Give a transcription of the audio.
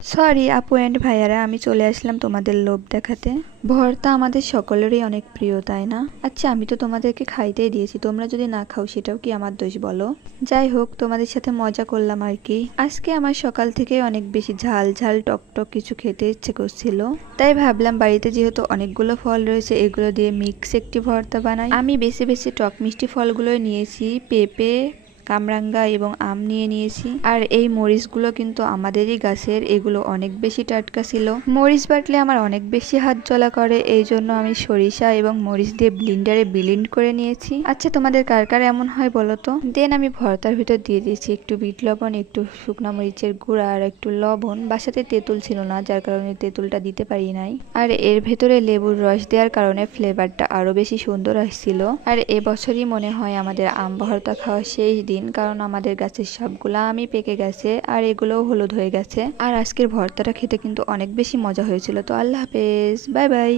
Sorry আপু and ভাইয়ারা, আমি চলে আসলাম তোমাদের লোভ দেখাতে। ভর্তা আমাদের সকলেরই অনেক প্রিয়, তাই না? আচ্ছা, আমি তো তোমাদেরকে খাইতেই দিয়েছি, তোমরা যদি না খাও সেটাও কি আমার দোষ বলো? যাই হোক, তোমাদের সাথে মজা করলাম আর কি। আজকে আমার সকাল থেকে অনেক বেশি ঝাল ঝাল টকটক কিছু খেতে ইচ্ছে করছিল, তাই ভাবলাম বাড়িতে যেহেতু অনেকগুলো ফল রয়েছে এগুলো দিয়ে মিক্স একটি ভর্তা বানাই। আমি বেছে বেছে টক মিষ্টি ফলগুলো নিয়েছি, পেঁপে, কামরাঙ্গা এবং আম নিয়ে নিয়েছি। আর এই মরিচগুলো কিন্তু আমাদেরই গাছের, এগুলো অনেক বেশি টাটকা ছিল। মরিচ বাটলে আমার অনেক বেশি হাত জ্বলা করে, এই জন্য আমি সরিষা এবং মরিচ দিয়ে ব্লিন্ডারে ব্লিন্ড করে নিয়েছি। আচ্ছা, তোমাদের কার কার এমন হয় বলো তো? দেন আমি ভর্তার ভিতর দিয়ে দিয়েছি একটু বিট লবণ, একটু শুকনা মরিচের গুঁড়া আর একটু লবণ। বাসাতে তেঁতুল ছিল না, যার কারণে তেঁতুলটা দিতে পারি নাই। আর এর ভেতরে লেবুর রস দেওয়ার কারণে ফ্লেভারটা আরো বেশি সুন্দর আসছিল। আর এবছরই মনে হয় আমাদের আম ভর্তা খাওয়া শেষ দিন, কারণ আমাদের গাছের সবগুলা আমই পেকে গেছে আর এগুলোও হলুদ হয়ে গেছে। আর আজকের ভর্তাটা খেতে কিন্তু অনেক বেশি মজা হয়েছিল। তো আল্লাহ হাফেজ, বাই বাই।